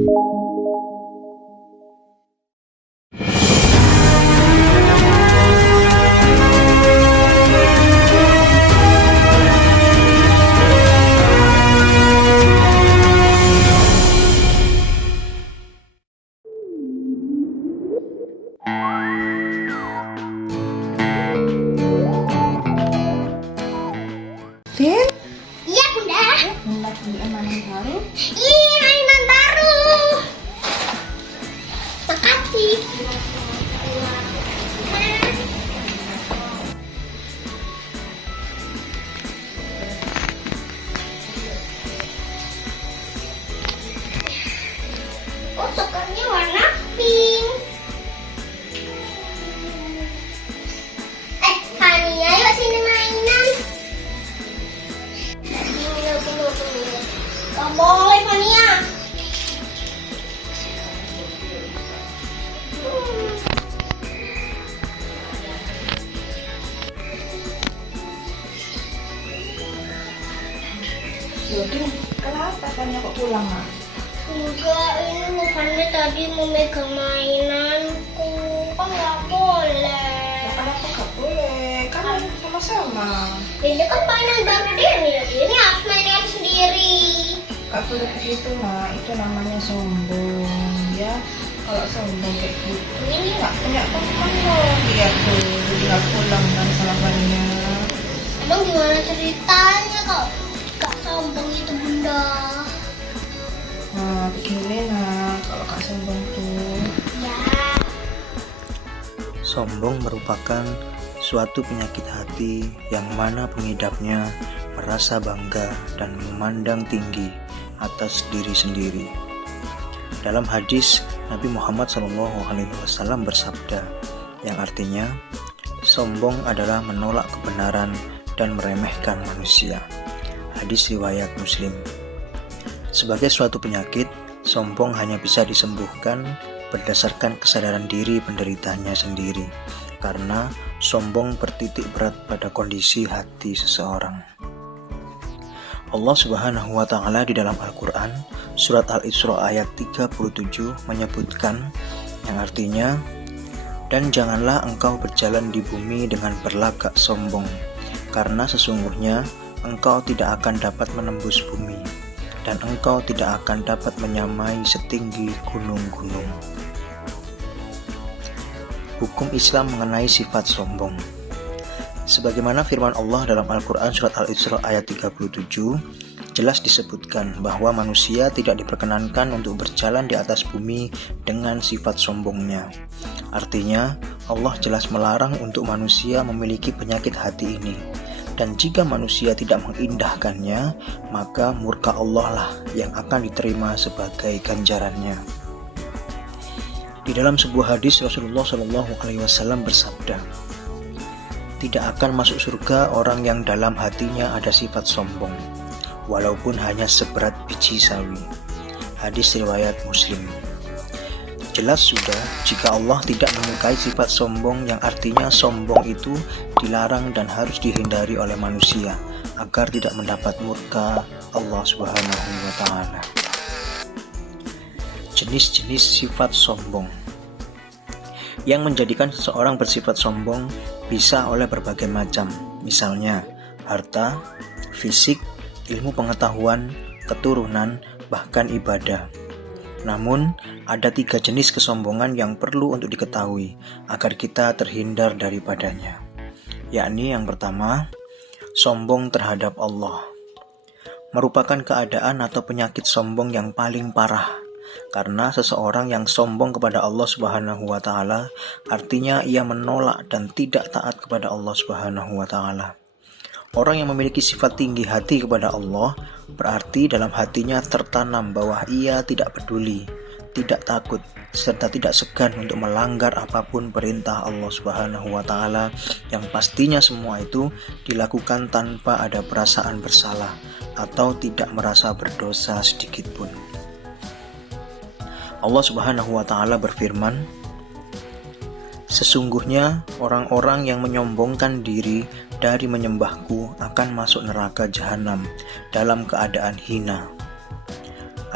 Din? Iya, Bunda. Hendak beli mainan baru? Iya, mainan baru. Makasih. Oh, sukanya warna pink. Fani, ayo sini mainan. Gak boleh, Fania. Yaudah, kenapa Tanya kok pulang, Mak? Enggak, ini Fania tadi mau megang mainanku. Kan gak boleh. Kenapa gak boleh? Kan sama-sama. Ini kan mainan baru dia nih. Ini harus mainan sendiri. Gak boleh begitu, Mak. Itu namanya sombong, ya. Kalau sombong kayak gitu, gak punya teman loh. Dia tuh, jadi gak pulang kan sama Fania. Emang gimana ceritanya kok gak sombong itu, Bunda? Nah, begini nah, kalau Kak sombong tuh. Ya. Sombong merupakan suatu penyakit hati yang mana pengidapnya merasa bangga dan memandang tinggi atas diri sendiri. Dalam hadis, Nabi Muhammad SAW bersabda, yang artinya, sombong adalah menolak kebenaran dan meremehkan manusia. Hadis riwayat Muslim. Sebagai suatu penyakit, sombong hanya bisa disembuhkan berdasarkan kesadaran diri penderitanya sendiri, karena sombong bertitik berat pada kondisi hati seseorang. Allah Subhanahu wa Ta'ala di dalam Al-Quran, surat Al-Isra ayat 37 menyebutkan, yang artinya, dan janganlah engkau berjalan di bumi dengan berlagak sombong, karena sesungguhnya engkau tidak akan dapat menembus bumi, dan engkau tidak akan dapat menyamai setinggi gunung-gunung. Hukum Islam mengenai sifat sombong. Sebagaimana firman Allah dalam Al-Quran surat Al-Isra ayat 37, jelas disebutkan bahwa manusia tidak diperkenankan untuk berjalan di atas bumi dengan sifat sombongnya. Artinya, Allah jelas melarang untuk manusia memiliki penyakit hati ini. Dan jika manusia tidak mengindahkannya, maka murka Allah lah yang akan diterima sebagai ganjarannya. Di dalam sebuah hadis Rasulullah SAW bersabda, tidak akan masuk surga orang yang dalam hatinya ada sifat sombong, walaupun hanya seberat biji sawi. Hadis riwayat Muslim. Jelas sudah jika Allah tidak menyukai sifat sombong, yang artinya sombong itu dilarang dan harus dihindari oleh manusia agar tidak mendapat murka Allah Subhanahu wa Ta'ala. Jenis-jenis sifat sombong. Yang menjadikan seseorang bersifat sombong bisa oleh berbagai macam, misalnya harta, fisik, ilmu pengetahuan, keturunan, bahkan ibadah. Namun, ada 3 jenis kesombongan yang perlu untuk diketahui agar kita terhindar daripadanya. Yakni yang pertama, sombong terhadap Allah. Merupakan keadaan atau penyakit sombong yang paling parah. Karena seseorang yang sombong kepada Allah Subhanahu wa Ta'ala artinya ia menolak dan tidak taat kepada Allah Subhanahu wa Ta'ala. Orang yang memiliki sifat tinggi hati kepada Allah berarti dalam hatinya tertanam bahwa ia tidak peduli, tidak takut, serta tidak segan untuk melanggar apapun perintah Allah Subhanahu wa Ta'ala, yang pastinya semua itu dilakukan tanpa ada perasaan bersalah atau tidak merasa berdosa sedikit pun. Allah Subhanahu wa Ta'ala berfirman, sesungguhnya orang-orang yang menyombongkan diri dari menyembahku akan masuk neraka jahanam dalam keadaan hina.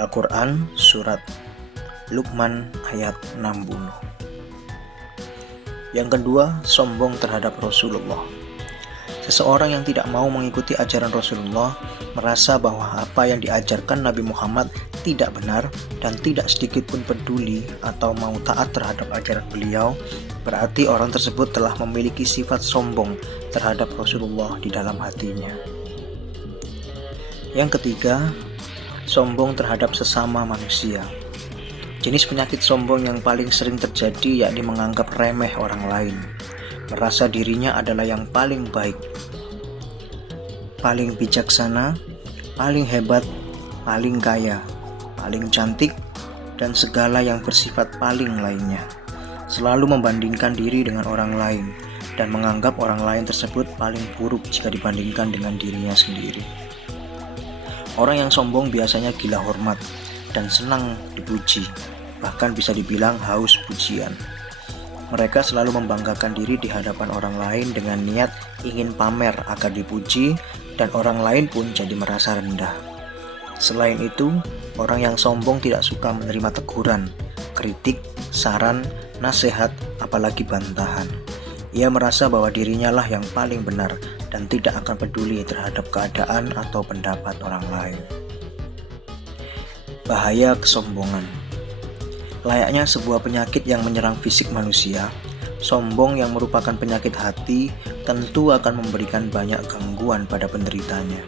Al-Quran surat Luqman ayat 60. Yang kedua, sombong terhadap Rasulullah. Seseorang yang tidak mau mengikuti ajaran Rasulullah merasa bahwa apa yang diajarkan Nabi Muhammad tidak benar dan tidak sedikit pun peduli atau mau taat terhadap ajaran beliau, berarti orang tersebut telah memiliki sifat sombong terhadap Rasulullah di dalam hatinya. Yang ketiga, sombong terhadap sesama manusia. Jenis penyakit sombong yang paling sering terjadi yakni menganggap remeh orang lain, merasa dirinya adalah yang paling baik, paling bijaksana, paling hebat, paling kaya, paling cantik, dan segala yang bersifat paling lainnya. Selalu membandingkan diri dengan orang lain dan menganggap orang lain tersebut paling buruk jika dibandingkan dengan dirinya sendiri. Orang yang sombong biasanya gila hormat dan senang dipuji, bahkan bisa dibilang haus pujian. Mereka selalu membanggakan diri di hadapan orang lain dengan niat ingin pamer agar dipuji dan orang lain pun jadi merasa rendah. Selain itu, orang yang sombong tidak suka menerima teguran, kritik, saran, nasihat, apalagi bantahan. Ia merasa bahwa dirinya lah yang paling benar dan tidak akan peduli terhadap keadaan atau pendapat orang lain. Bahaya kesombongan. Layaknya sebuah penyakit yang menyerang fisik manusia, sombong yang merupakan penyakit hati tentu akan memberikan banyak gangguan pada penderitanya.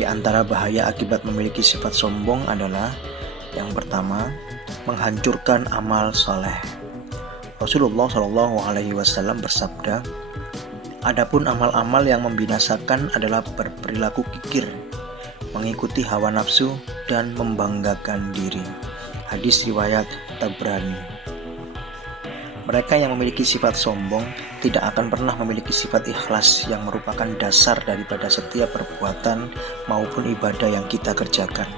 Di antara bahaya akibat memiliki sifat sombong adalah yang pertama, menghancurkan amal soleh. Rasulullah SAW bersabda, "Adapun amal-amal yang membinasakan adalah berperilaku kikir, mengikuti hawa nafsu, dan membanggakan diri." Hadis riwayat Tabrani. Mereka yang memiliki sifat sombong tidak akan pernah memiliki sifat ikhlas yang merupakan dasar daripada setiap perbuatan maupun ibadah yang kita kerjakan.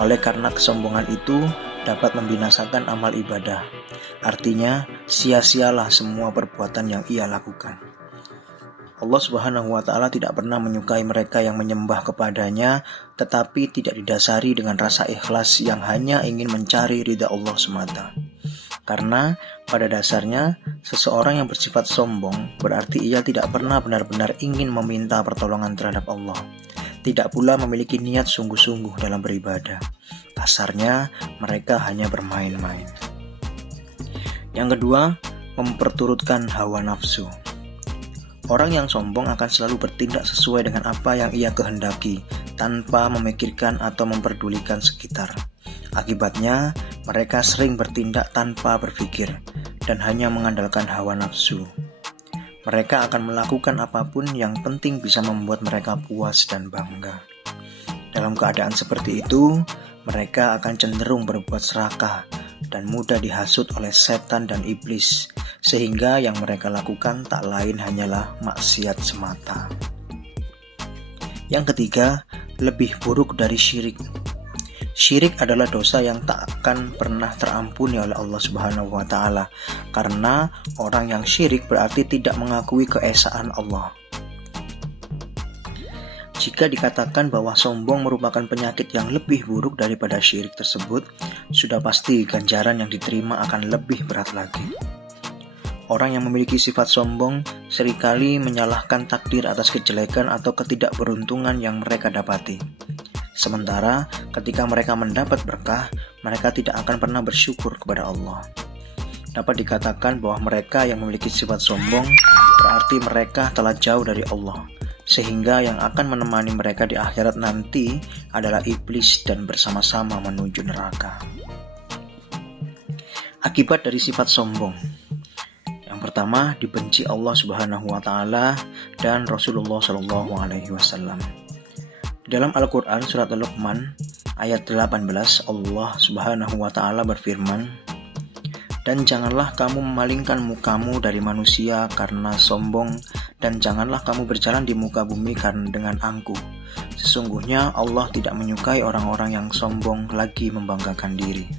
Oleh karena kesombongan itu dapat membinasakan amal ibadah. Artinya, sia-sialah semua perbuatan yang ia lakukan. Allah Subhanahu wa Ta'ala tidak pernah menyukai mereka yang menyembah kepadanya, tetapi tidak didasari dengan rasa ikhlas yang hanya ingin mencari ridha Allah semata. Karena pada dasarnya, seseorang yang bersifat sombong berarti ia tidak pernah benar-benar ingin meminta pertolongan terhadap Allah. Tidak pula memiliki niat sungguh-sungguh dalam beribadah. Kasarnya, mereka hanya bermain-main. Yang kedua, memperturutkan hawa nafsu. Orang yang sombong akan selalu bertindak sesuai dengan apa yang ia kehendaki, tanpa memikirkan atau memperdulikan sekitar. Akibatnya, mereka sering bertindak tanpa berpikir, dan hanya mengandalkan hawa nafsu. Mereka akan melakukan apapun yang penting bisa membuat mereka puas dan bangga. Dalam keadaan seperti itu, mereka akan cenderung berbuat serakah, dan mudah dihasut oleh setan dan iblis, sehingga yang mereka lakukan tak lain hanyalah maksiat semata. Yang ketiga, lebih buruk dari syirik. Syirik adalah dosa yang tak akan pernah terampuni oleh Allah Subhanahu wa Ta'ala, karena orang yang syirik berarti tidak mengakui keesaan Allah. Jika dikatakan bahwa sombong merupakan penyakit yang lebih buruk daripada syirik tersebut, sudah pasti ganjaran yang diterima akan lebih berat lagi. Orang yang memiliki sifat sombong seringkali menyalahkan takdir atas kejelekan atau ketidakberuntungan yang mereka dapati. Sementara ketika mereka mendapat berkah, mereka tidak akan pernah bersyukur kepada Allah. Dapat dikatakan bahwa mereka yang memiliki sifat sombong berarti mereka telah jauh dari Allah, sehingga yang akan menemani mereka di akhirat nanti adalah iblis dan bersama-sama menuju neraka. Akibat dari sifat sombong. Yang pertama, dibenci Allah Subhanahu wa Ta'ala dan Rasulullah Shallallahu alaihi wasallam. Dalam Al-Qur'an surat Luqman ayat 18, Allah Subhanahu wa Ta'ala berfirman, "Dan janganlah kamu memalingkan mukamu dari manusia karena sombong, dan janganlah kamu berjalan di muka bumi karena dengan angkuh. Sesungguhnya Allah tidak menyukai orang-orang yang sombong lagi membanggakan diri."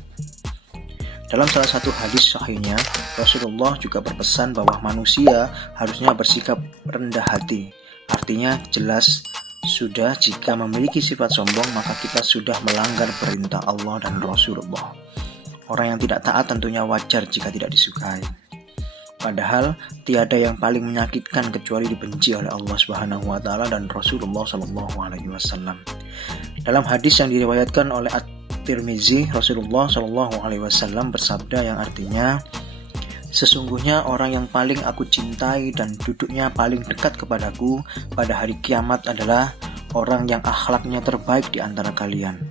Dalam salah satu hadis sahihnya, Rasulullah juga berpesan bahwa manusia harusnya bersikap rendah hati. Artinya jelas sudah jika memiliki sifat sombong maka kita sudah melanggar perintah Allah dan Rasulullah. Orang yang tidak taat tentunya wajar jika tidak disukai. Padahal tiada yang paling menyakitkan kecuali dibenci oleh Allah Subhanahu wa taala dan Rasulullah Shallallahu alaihi wasallam. Dalam hadis yang diriwayatkan oleh At-Tirmizi, Rasulullah Shallallahu alaihi wasallam bersabda yang artinya, sesungguhnya orang yang paling aku cintai dan duduknya paling dekat kepadaku pada hari kiamat adalah orang yang akhlaknya terbaik di antara kalian.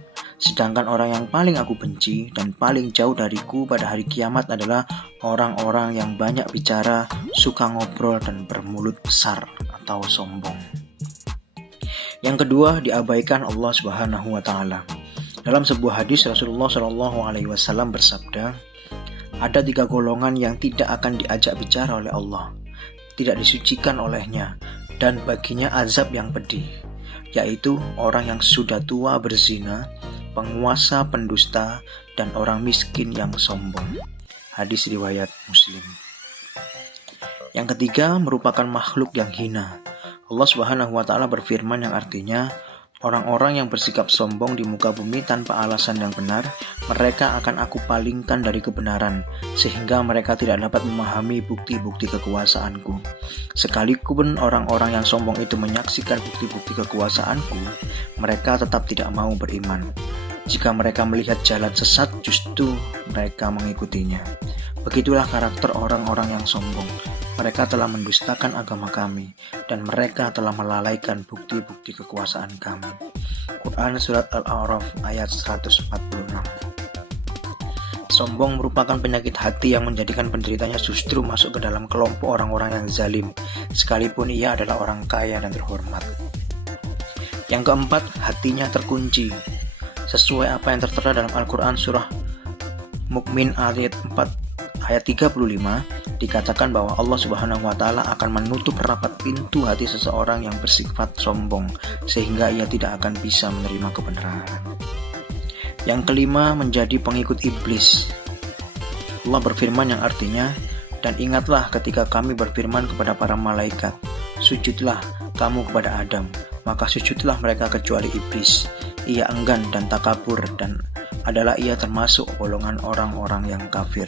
Sedangkan orang yang paling aku benci dan paling jauh dariku pada hari kiamat adalah orang-orang yang banyak bicara, suka ngobrol, dan bermulut besar atau sombong. Yang kedua, diabaikan Allah Subhanahu wa taala. Dalam sebuah hadis Rasulullah Shallallahu alaihi wasallam bersabda, ada 3 golongan yang tidak akan diajak bicara oleh Allah, tidak disucikan olehnya, dan baginya azab yang pedih, yaitu orang yang sudah tua berzina, penguasa pendusta, dan orang miskin yang sombong. Hadis riwayat Muslim. Yang ketiga merupakan makhluk yang hina. Allah Subhanahu wa taala berfirman yang artinya, orang-orang yang bersikap sombong di muka bumi tanpa alasan yang benar, mereka akan aku palingkan dari kebenaran, sehingga mereka tidak dapat memahami bukti-bukti kekuasaanku. Sekalipun orang-orang yang sombong itu menyaksikan bukti-bukti kekuasaanku, mereka tetap tidak mau beriman. Jika mereka melihat jalan sesat, justru mereka mengikutinya. Begitulah karakter orang-orang yang sombong. Mereka telah mendustakan agama kami, dan mereka telah melalaikan bukti-bukti kekuasaan kami. Quran Surat Al-A'raf ayat 146. Sombong merupakan penyakit hati yang menjadikan penderitanya justru masuk ke dalam kelompok orang-orang yang zalim, sekalipun ia adalah orang kaya dan terhormat. Yang keempat, hatinya terkunci. Sesuai apa yang tertera dalam Al-Quran Surah Mukmin ayat 35, dikatakan bahwa Allah Subhanahu wa taala akan menutup rapat pintu hati seseorang yang bersifat sombong, sehingga ia tidak akan bisa menerima kebenaran. Yang kelima, menjadi pengikut iblis. Allah berfirman yang artinya, dan ingatlah ketika kami berfirman kepada para malaikat, sujudlah kamu kepada Adam, maka sujudlah mereka kecuali iblis. Ia enggan dan takabur, dan adalah ia termasuk golongan orang-orang yang kafir.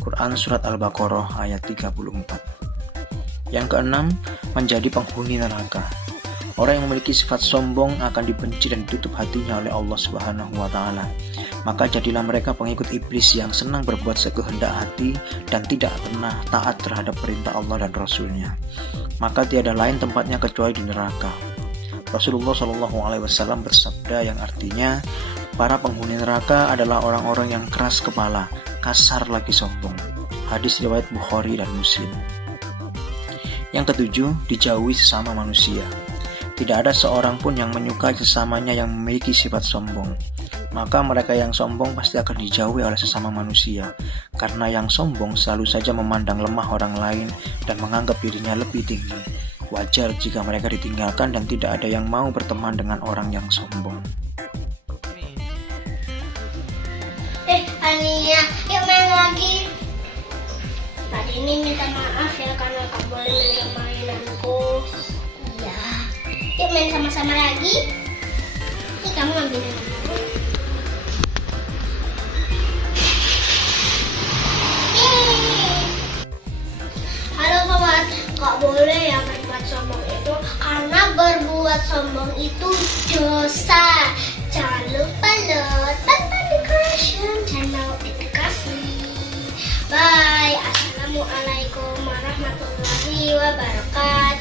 Quran Surat Al-Baqarah ayat 34. Yang keenam, menjadi penghuni neraka. Orang yang memiliki sifat sombong akan dibenci dan ditutup hatinya oleh Allah Subhanahu wa taala. Maka jadilah mereka pengikut iblis yang senang berbuat sekehendak hati dan tidak pernah taat terhadap perintah Allah dan Rasul-Nya. Maka tiada lain tempatnya kecuali di neraka. Rasulullah Shallallahu alaihi wasallam bersabda yang artinya, para penghuni neraka adalah orang-orang yang keras kepala, kasar lagi sombong. Hadis riwayat Bukhari dan Muslim. Yang ketujuh, dijauhi sesama manusia. Tidak ada seorang pun yang menyukai sesamanya yang memiliki sifat sombong. Maka mereka yang sombong pasti akan dijauhi oleh sesama manusia, karena yang sombong selalu saja memandang lemah orang lain dan menganggap dirinya lebih tinggi. Wajar jika mereka ditinggalkan dan tidak ada yang mau berteman dengan orang yang sombong. Ania, yuk main lagi. Tadi ini minta maaf ya karena gak boleh main sama mainanku. Iya. Yuk main sama-sama lagi. Ini kamu ambilin dulu. Halo kawan, gak boleh ya berbuat sombong itu, karena berbuat sombong itu dosa. Jangan lupa loh, tonton di channel edukasi. Bye. Assalamualaikum warahmatullahi wabarakatuh.